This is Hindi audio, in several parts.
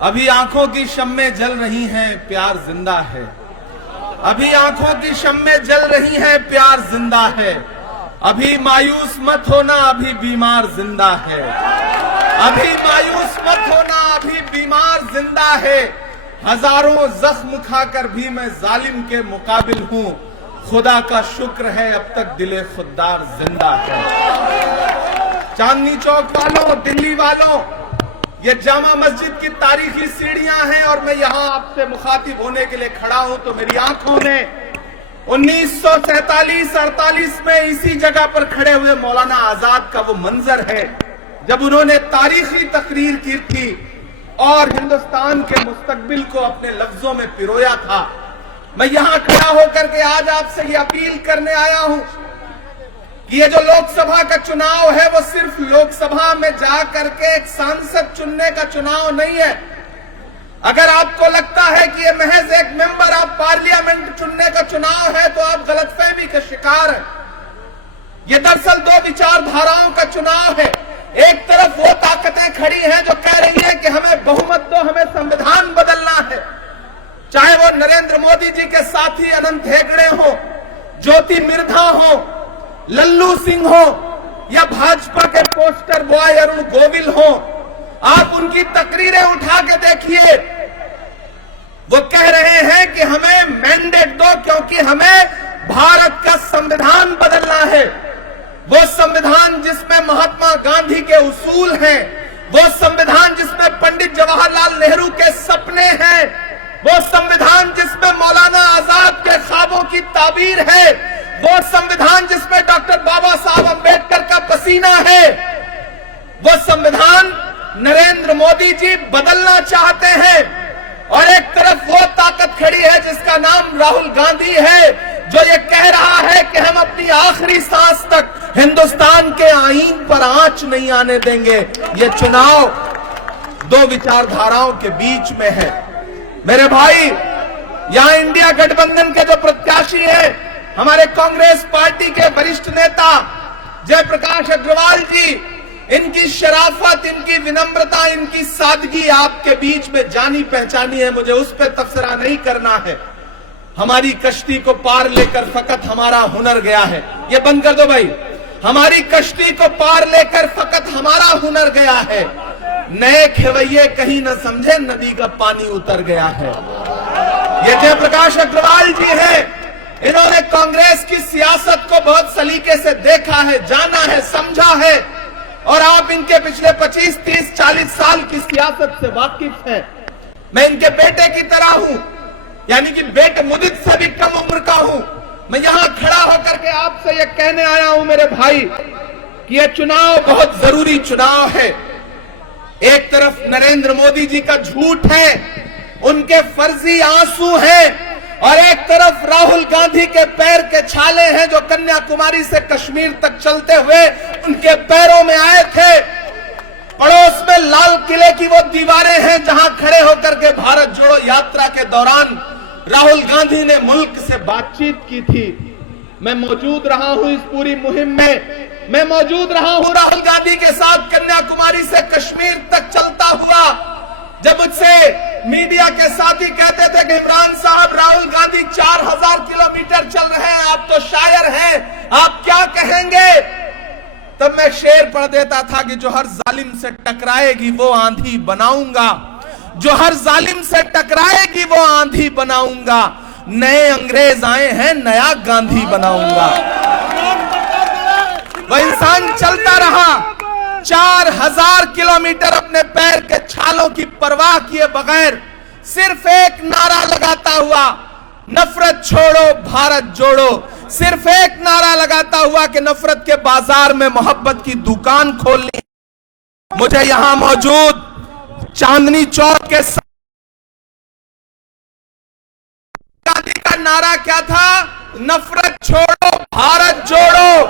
अभी आंखों की शम्में जल रही हैं, प्यार जिंदा है। अभी आंखों की शम्में जल रही हैं, प्यार जिंदा है। अभी मायूस मत होना, अभी बीमार जिंदा है। अभी मायूस मत होना, अभी बीमार जिंदा है। हजारों जख्म खाकर भी मैं जालिम के मुकाबिल हूं। खुदा का शुक्र है अब तक दिले खुददार जिंदा है। चांदनी चौक वालों, दिल्ली वालों, ये जामा मस्जिद की तारीखी सीढ़ियां हैं और मैं यहां आपसे मुखातिब होने के लिए खड़ा हूं तो मेरी आंखों ने 1947-48 में इसी जगह पर खड़े हुए मौलाना आजाद का वो मंजर है जब उन्होंने तारीखी तकरीर की थी और हिंदुस्तान के मुस्तकबिल को अपने लफ्जों में पिरोया था। मैं यहां खड़ा होकर के आज आपसे ये अपील करने आया हूं कि ये जो लोकसभा का चुनाव है वो सिर्फ लोकसभा में जा करके एक सांसद चुनने का चुनाव नहीं है। अगर आपको लगता है कि ये महज एक मेंबर ऑफ पार्लियामेंट चुनने का चुनाव है तो आप गलतफहमी के शिकार हैं। ये दरअसल दो विचारधाराओं का चुनाव है। एक तरफ वो ताकतें खड़ी हैं जो कह रही हैं कि हमें बहुमत दो, हमें संविधान बदलना है, चाहे वो नरेंद्र मोदी जी के साथी अनंत हेगड़े हो, ज्योति मिर्धा हो, लल्लू सिंह हो या भाजपा के पोस्टर बॉय अरुण गोविल हो। आप उनकी तकरीरें उठा के देखिए, वो कह रहे हैं कि हमें मैंडेट दो क्योंकि हमें भारत का संविधान बदलना है। वो संविधान जिसमें महात्मा गांधी के उसूल हैं, वो संविधान जिसमें पंडित जवाहरलाल नेहरू के सपने हैं, वो संविधान जिसमें मौलाना आजाद के ख्वाबों की ताबीर है, वो संविधान जिसमें डॉक्टर बाबा साहब अंबेडकर का पसीना है, वो संविधान नरेंद्र मोदी जी बदलना चाहते हैं। और एक तरफ वो ताकत खड़ी है जिसका नाम राहुल गांधी है जो ये कह रहा है कि हम अपनी आखिरी सांस तक हिंदुस्तान के आईन पर आंच नहीं आने देंगे। ये चुनाव दो विचारधाराओं के बीच में है। मेरे भाई, यहां इंडिया गठबंधन के जो प्रत्याशी हैं, हमारे कांग्रेस पार्टी के वरिष्ठ नेता जयप्रकाश अग्रवाल जी, इनकी शराफत, इनकी विनम्रता, इनकी सादगी आपके बीच में जानी पहचानी है, मुझे उस पर तबसरा नहीं करना है। हमारी कश्ती को पार लेकर फकत हमारा हुनर गया है। ये बंद कर दो भाई। हमारी कश्ती को पार लेकर फकत हमारा हुनर गया है। नए खेवैये कहीं न समझे नदी का पानी उतर गया है। ये जयप्रकाश अग्रवाल जी हैं। इन्होंने कांग्रेस की सियासत को बहुत सलीके से देखा है, जाना है, समझा है और आप इनके पिछले 25, 30, 40 साल की सियासत से वाकिफ हैं। मैं इनके बेटे की तरह हूं, यानी कि बेटे मुदित से भी कम उम्र का हूं। मैं यहां खड़ा होकर के आपसे यह कहने आया हूं मेरे भाई कि यह चुनाव बहुत जरूरी चुनाव है। एक तरफ नरेंद्र मोदी जी का झूठ है, उनके फर्जी आंसू हैं, और एक तरफ राहुल गांधी के पैर के छाले हैं जो कन्याकुमारी से कश्मीर तक चलते हुए उनके पैरों में आए थे। पड़ोस में लाल किले की वो दीवारें हैं जहां खड़े होकर के भारत जोड़ो यात्रा के दौरान राहुल गांधी ने मुल्क से बातचीत की थी। मैं मौजूद रहा हूं इस पूरी मुहिम में। मैं मौजूद रहा हूं राहुल गांधी के साथ कन्याकुमारी से कश्मीर तक चलता हुआ। जब मुझसे मीडिया के साथी कहते थे कि इमरान साहब, राहुल गांधी 4000 किलोमीटर चल रहे हैं, आप तो शायर हैं, आप क्या कहेंगे? तब मैं शेर पढ़ देता था कि जो हर जालिम से टकराएगी वो आंधी बनाऊंगा, जो हर जालिम से टकराएगी वो आंधी बनाऊंगा। नए अंग्रेज आए हैं, नया गांधी बनाऊंगा। वह इंसान चलता रहा 4000 किलोमीटर अपने पैर के छालों की परवाह किए बगैर, सिर्फ एक नारा लगाता हुआ, नफरत छोड़ो भारत जोड़ो। सिर्फ एक नारा लगाता हुआ कि नफरत के बाजार में मोहब्बत की दुकान खोलनी। मुझे यहां मौजूद चांदनी चौक के गांधी का नारा क्या था? नफरत छोड़ो भारत जोड़ो।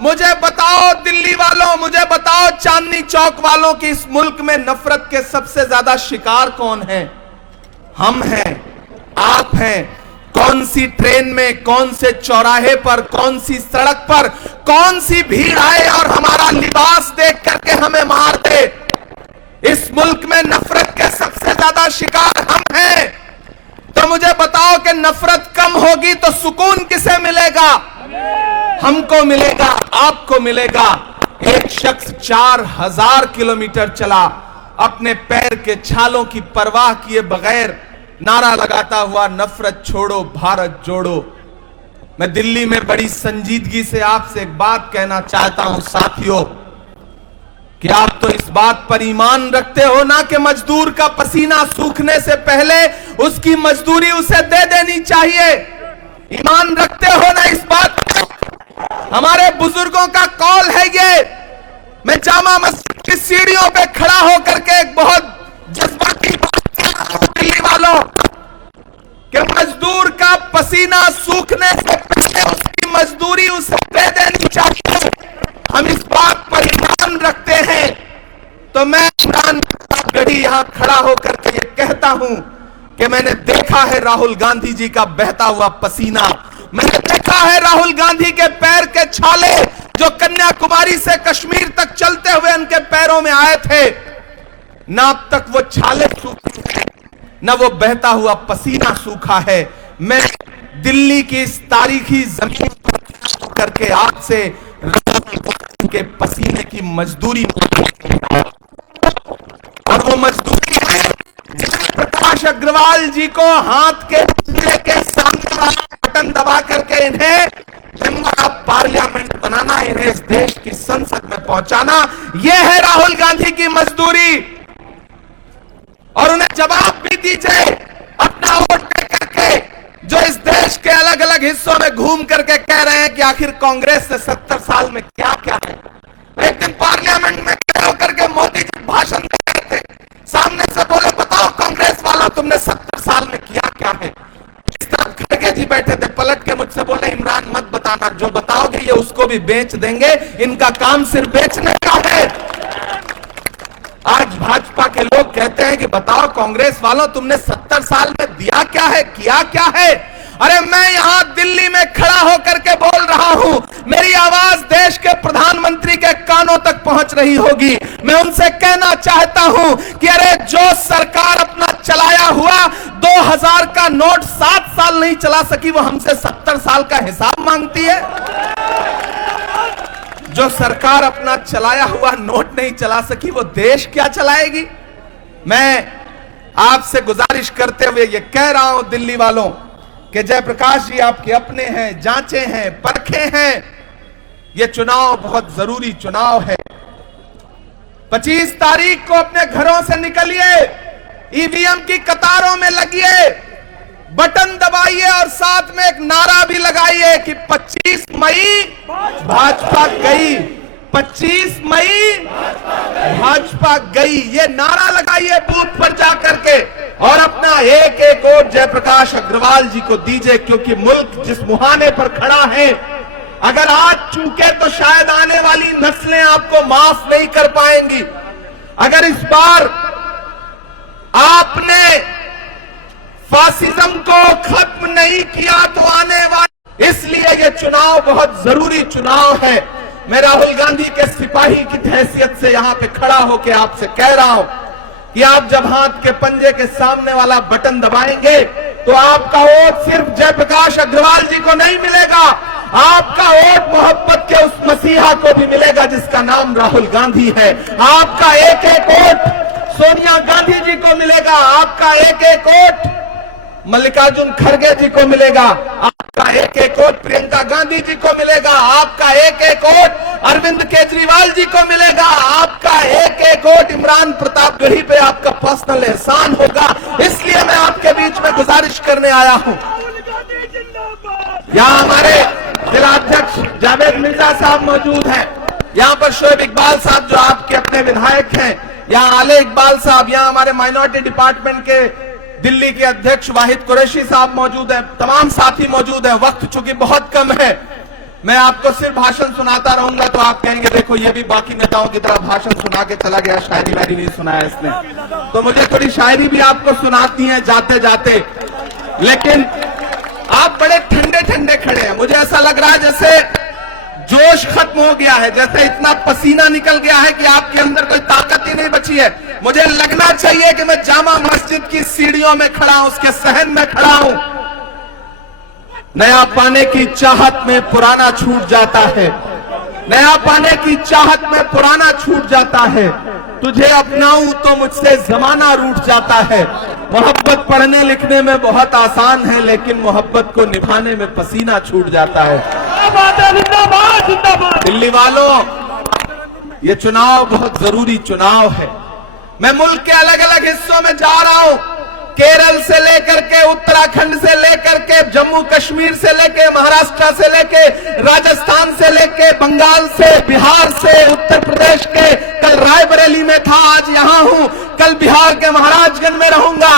मुझे बताओ दिल्ली वालों, मुझे बताओ चांदनी चौक वालों कि इस मुल्क में नफरत के सबसे ज्यादा शिकार कौन है? हम हैं, आप हैं। कौन सी ट्रेन में, कौन से चौराहे पर, कौन सी सड़क पर, कौन सी भीड़ आए और हमारा लिबास देख करके हमें मार दे? इस मुल्क में नफरत के सबसे ज्यादा शिकार हम हैं, तो मुझे बताओ कि नफरत कम होगी तो सुकून किसे मिलेगा? हमको मिलेगा, आपको मिलेगा। एक शख्स 4000 किलोमीटर चला, अपने पैर के छालों की परवाह किए बगैर नारा लगाता हुआ, नफरत छोड़ो भारत जोड़ो। मैं दिल्ली में बड़ी संजीदगी से आपसे एक बात कहना चाहता हूं साथियों, कि आप तो इस बात पर ईमान रखते हो ना कि मजदूर का पसीना सूखने से पहले उसकी मजदूरी उसे दे देनी चाहिए। ईमान रखते हो ना इस बात पर? हमारे बुजुर्गों का कौल है ये। मैं जामा मस्जिद की सीढ़ियों पे खड़ा होकर के एक बहुत जज्बाती बात कह रहा हूं दिल्ली वालों, कि मजदूर का पसीना सूखने से पहले उसकी मजदूरी उसे दे देनी चाहिए। हम इस बात पर ईमान रखते हैं। तो मैं इमरान गढ़ी यहां खड़ा होकर के ये कहता हूं कि मैंने देखा है राहुल गांधी जी का बहता हुआ पसीना, मैंने देखा है राहुल गांधी के पैर के छाले जो कन्याकुमारी से कश्मीर तक चलते हुए उनके पैरों में आए थे। ना अब तक वो छाले सूखे हैं, न वो बहता हुआ पसीना सूखा है। मैं दिल्ली की इस तारीखी जमीन पर करके आपसे के पसीने की मजदूरी, और वो मजदूरी है प्रकाश अग्रवाल जी को हाथ के सामने वाला बटन दबा करके इन्हें मेंबर ऑफ पार्लियामेंट बनाना, इन्हें इस देश की संसद में पहुंचाना। यह है राहुल गांधी की मजदूरी। और उन्हें जवाब भी दीजिए अपना वोट दे करके, जो इस देश के अलग अलग हिस्सों में घूम करके कह रहे हैं कि आखिर कांग्रेस से 70 साल में क्या क्या है। एक दिन पार्लियामेंट में खड़े होकर के मोदी जी भाषण दे रहे थे, सामने से बोले बताओ कांग्रेस वाला तुमने 70 साल में किया क्या है। इस तरफ खड़गे जी बैठे थे, पलट के मुझसे बोले इमरान मत बताना, जो बताओगे ये उसको भी बेच देंगे, इनका काम सिर्फ बेचने का है। आज भाजपा के लोग कहते हैं कि बताओ कांग्रेस वालों तुमने 70 साल में दिया क्या है, किया क्या है। अरे मैं यहां दिल्ली में खड़ा होकर के बोल रहा हूं, मेरी आवाज देश के प्रधानमंत्री के कानों तक पहुंच रही होगी। मैं उनसे कहना चाहता हूं कि अरे जो सरकार अपना चलाया हुआ 2000 का नोट 7 साल नहीं चला सकी, वो हमसे 70 साल का हिसाब मांगती है। जो सरकार अपना चलाया हुआ नोट नहीं चला सकी, वो देश क्या चलाएगी। मैं आपसे गुजारिश करते हुए ये कह रहा हूं दिल्ली वालों कि जयप्रकाश जी आपके अपने हैं, जांचे हैं, परखे हैं। ये चुनाव बहुत जरूरी चुनाव है। 25 तारीख को अपने घरों से निकलिए, ईवीएम की कतारों में लगिए, बटन दबाइए और साथ में एक नारा भी लगाइए कि 25 मई भाजपा गई, 25 मई भाजपा गई। ये नारा लगाइए बूथ पर जाकर के, और अपना एक एक वोट जयप्रकाश अग्रवाल जी को दीजिए, क्योंकि मुल्क जिस मुहाने पर खड़ा है, अगर आज चूके तो शायद आने वाली नस्लें आपको माफ नहीं कर पाएंगी। अगर इस बार आपने फासिज्म को खत्म नहीं किया तो आने वाले, इसलिए यह चुनाव बहुत जरूरी चुनाव है। मैं राहुल गांधी के सिपाही की हैसियत से यहां पे खड़ा होकर आपसे कह रहा हूं कि आप जब हाथ के पंजे के सामने वाला बटन दबाएंगे तो आपका वोट सिर्फ जयप्रकाश अग्रवाल जी को नहीं मिलेगा, आपका वोट मोहब्बत के उस मसीहा को भी मिलेगा जिसका नाम राहुल गांधी है। आपका एक एक वोट सोनिया गांधी जी को मिलेगा, आपका एक एक वोट मल्लिकार्जुन खड़गे जी को मिलेगा, आपका एक एक वोट प्रियंका गांधी जी को मिलेगा, आपका एक एक वोट अरविंद केजरीवाल जी को मिलेगा, आपका एक एक वोट इमरान प्रतापगढ़ी पे आपका पर्सनल एहसान होगा। इसलिए मैं आपके बीच में गुजारिश करने आया हूं। यहाँ हमारे जिलाध्यक्ष जावेद मिर्जा साहब मौजूद हैं, यहाँ पर शोएब इकबाल साहब जो आपके अपने विधायक हैं, यहाँ आले इकबाल साहब, यहाँ हमारे माइनॉरिटी डिपार्टमेंट के दिल्ली के अध्यक्ष वाहिद कुरैशी साहब मौजूद हैं, तमाम साथी मौजूद हैं। वक्त चूंकि बहुत कम है, मैं आपको सिर्फ भाषण सुनाता रहूंगा तो आप कहेंगे देखो ये भी बाकी नेताओं की तरह भाषण सुना के चला गया, शायरी वायरी नहीं सुनाया इसने। तो मुझे थोड़ी शायरी भी आपको सुनाती है जाते जाते, लेकिन आप बड़े ठंडे ठंडे खड़े हैं। मुझे ऐसा लग रहा है जैसे जोश खत्म हो गया है, जैसे इतना पसीना निकल गया है कि आपके अंदर कोई ताकत ही नहीं बची है। मुझे लगना चाहिए कि मैं जामा मस्जिद की सीढ़ियों में खड़ा हूं, उसके सहन में खड़ा हूं। नया पाने की चाहत में पुराना छूट जाता है, नया पाने की चाहत में पुराना छूट जाता है। तुझे अपनाऊं तो मुझसे जमाना रूठ जाता है। मोहब्बत पढ़ने लिखने में बहुत आसान है, लेकिन मोहब्बत को निभाने में पसीना छूट जाता है। दिल्ली वालों, ये चुनाव बहुत जरूरी चुनाव है। मैं मुल्क के अलग अलग हिस्सों में जा रहा हूं, केरल से लेकर के, उत्तराखंड से लेकर के, जम्मू कश्मीर से लेके, महाराष्ट्र से लेके, राजस्थान से लेके, बंगाल से, बिहार से, उत्तर प्रदेश के, कल रायबरेली में था, आज यहां हूं, कल बिहार के महाराजगंज में रहूंगा।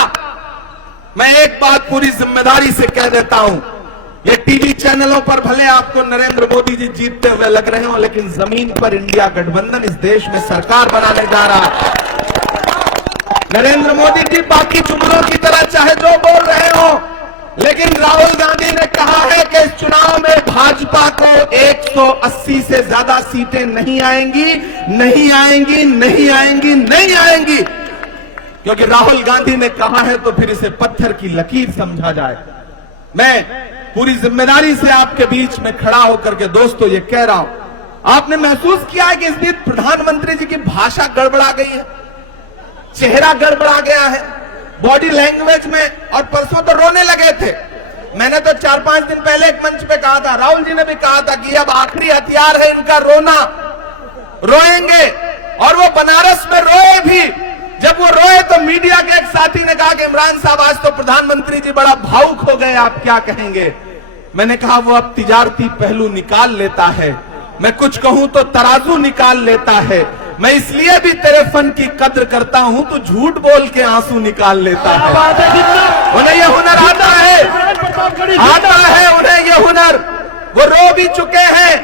मैं एक बात पूरी जिम्मेदारी से कह देता हूं, ये टीवी चैनलों पर भले आपको नरेंद्र मोदी जी जीतते हुए लग रहे हो, लेकिन जमीन पर इंडिया गठबंधन इस देश में सरकार बनाने जा रहा है। नरेंद्र मोदी जी बाकी जुमलों की तरह चाहे जो बोल रहे हो, लेकिन राहुल गांधी ने कहा है कि इस चुनाव में भाजपा को 180 से ज्यादा सीटें नहीं आएंगी, नहीं आएंगी, नहीं आएंगी, नहीं आएंगी। क्योंकि राहुल गांधी ने कहा है तो फिर इसे पत्थर की लकीर समझा जाए। मैं पूरी जिम्मेदारी से आपके बीच में खड़ा होकर के दोस्तों ये कह रहा हूं, आपने महसूस किया है कि इस दिन प्रधानमंत्री जी की भाषा गड़बड़ा गई है, चेहरा गड़बड़ा गया है, बॉडी लैंग्वेज में, और परसों तो रोने लगे थे। मैंने तो 4-5 दिन पहले एक मंच पे कहा था, राहुल जी ने भी कहा था कि अब आखिरी हथियार है इनका रोना, रोएंगे। और वो बनारस में रोए भी। जब वो रोए तो मीडिया के एक साथी ने कहा कि इमरान साहब आज तो प्रधानमंत्री जी बड़ा भावुक हो गए, आप क्या कहेंगे। मैंने कहा वो अब तिजारती पहलू निकाल लेता है, मैं कुछ कहूं तो तराजू निकाल लेता है। मैं इसलिए भी तेरे फन की कद्र करता हूं, तो झूठ बोल के आंसू निकाल लेता है। उन्हें ये हुनर आता है, उन्हें ये हुनर। वो रो भी चुके हैं।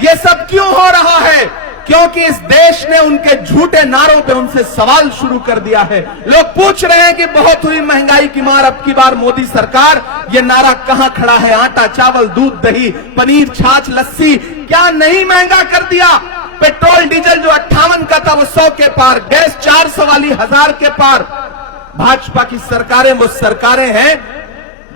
ये सब क्यों हो रहा है? क्योंकि इस देश ने उनके झूठे नारों पे उनसे सवाल शुरू कर दिया है। लोग पूछ रहे हैं कि बहुत हुई महंगाई की मार, अब की बार मोदी सरकार, ये नारा कहां खड़ा है? आटा, चावल, दूध, दही, पनीर, छाछ, लस्सी क्या नहीं महंगा कर दिया? पेट्रोल डीजल जो 58 का था वो 100 के पार, गैस 400 वाली 1000 के पार। भाजपा की सरकारें वो सरकारें हैं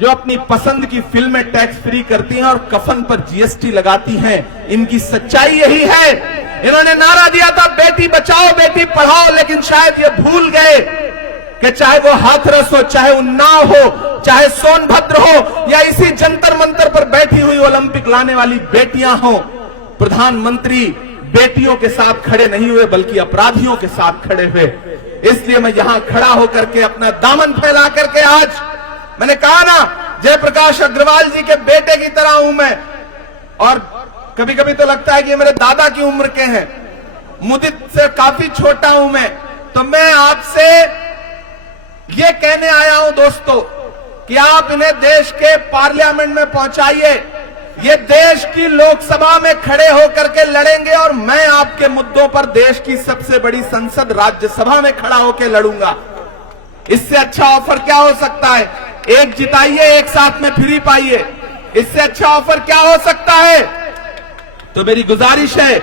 जो अपनी पसंद की फिल्में टैक्स फ्री करती हैं और कफन पर जीएसटी लगाती हैं। इनकी सच्चाई यही है। इन्होंने नारा दिया था बेटी बचाओ बेटी पढ़ाओ, लेकिन शायद ये भूल गए कि चाहे वो हाथरस हो, चाहे उन्नाव हो, चाहे सोनभद्र हो, या इसी जंतर मंतर पर बैठी हुई ओलंपिक लाने वाली बेटियां हो, प्रधानमंत्री बेटियों के साथ खड़े नहीं हुए बल्कि अपराधियों के साथ खड़े हुए। इसलिए मैं यहां खड़ा होकर के अपना दामन फैला करके आज मैंने कहा ना, जयप्रकाश अग्रवाल जी के बेटे की तरह हूं मैं। और कभी कभी तो लगता है कि मेरे दादा की उम्र के हैं, मुदित से काफी छोटा हूं मैं। तो मैं आपसे ये कहने आया हूं दोस्तों कि आप इन्हें देश के पार्लियामेंट में पहुंचाइए। ये देश की लोकसभा में खड़े होकर के लड़ेंगे और मैं आपके मुद्दों पर देश की सबसे बड़ी संसद राज्यसभा में खड़ा होकर लड़ूंगा। इससे अच्छा ऑफर क्या हो सकता है? एक जिताइए, एक साथ में फ्री पाइए। इससे अच्छा ऑफर क्या हो सकता है? तो मेरी गुजारिश है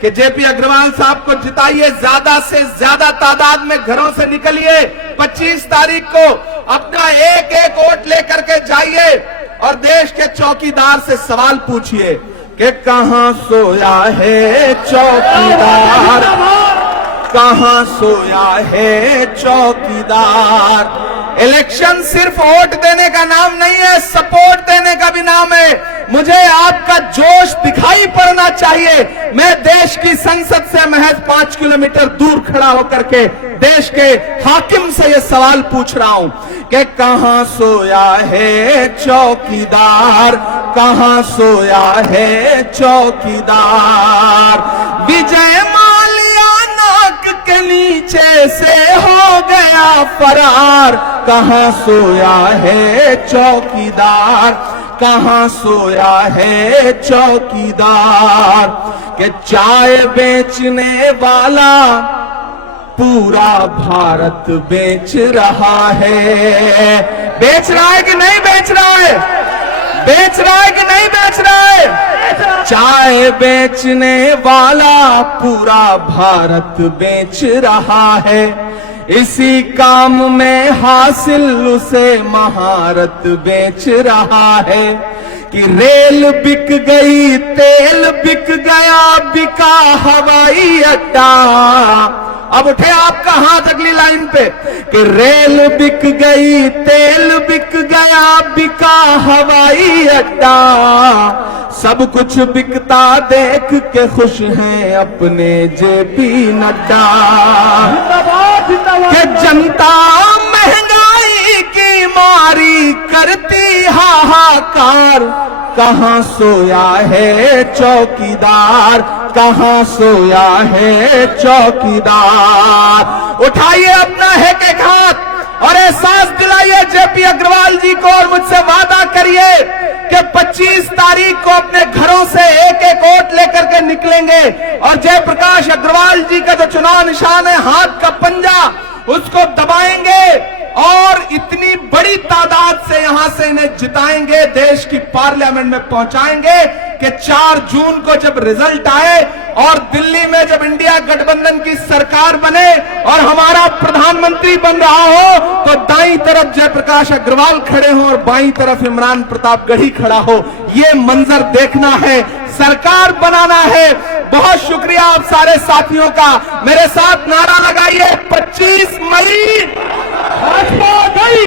कि जेपी अग्रवाल साहब को जिताइए, ज्यादा से ज्यादा तादाद में घरों से निकलिए। 25 तारीख को अपना एक एक वोट लेकर के जाइए और देश के चौकीदार से सवाल पूछिए कि कहां सोया है चौकीदार, कहां सोया है चौकीदार। इलेक्शन सिर्फ वोट देने का नाम नहीं है, सपोर्ट देने का भी नाम है। मुझे आपका जोश दिखाई पड़ना चाहिए। मैं देश की संसद से महज 5 किलोमीटर दूर खड़ा होकर के देश के हाकिम से ये सवाल पूछ रहा हूं कि कहां सोया है चौकीदार, कहां सोया है चौकीदार। विजय माल्या नाक के नीचे से हो गया फरार, कहां सोया है चौकीदार, कहां सोया है चौकीदार। कि चाय बेचने वाला पूरा भारत बेच रहा है। बेच रहा है कि नहीं बेच रहा है? बेच रहा है कि नहीं बेच रहा है? चाय बेचने वाला पूरा भारत बेच रहा है, इसी काम में हासिल उसे महारत बेच रहा है। कि रेल बिक गई, तेल बिक गया, बिका हवाई अड्डा। अब उठे आपका हाथ अगली लाइन पे कि रेल बिक गई, तेल बिक गया, बिका हवाई अड्डा। सब कुछ बिकता देख के खुश हैं अपने जेपी नड्डा। कि जनता महंगाई की मारी करती हाहाकार, कहां सोया है चौकीदार, कहां सोया है चौकीदार। उठाइए अपना एक हाथ और एहसास दिलाइए जेपी अग्रवाल जी को और मुझसे वादा करिए कि 25 तारीख को अपने घरों से एक एक वोट लेकर के निकलेंगे और जयप्रकाश अग्रवाल जी का जो चुनाव निशान है हाथ का पंजा, उसको दबाएंगे और इतनी बड़ी तादाद से यहां से इन्हें जिताएंगे, देश की पार्लियामेंट में पहुंचाएंगे कि 4 जून को जब रिजल्ट आए और दिल्ली में जब इंडिया गठबंधन की सरकार बने और हमारा प्रधानमंत्री बन रहा हो, तो दाईं तरफ जयप्रकाश अग्रवाल खड़े हो और बाईं तरफ इमरान प्रतापगढ़ी खड़ा हो। ये मंजर देखना है, सरकार बनाना है। बहुत शुक्रिया आप सारे साथियों का। मेरे साथ नारा लगाइए 25 मई।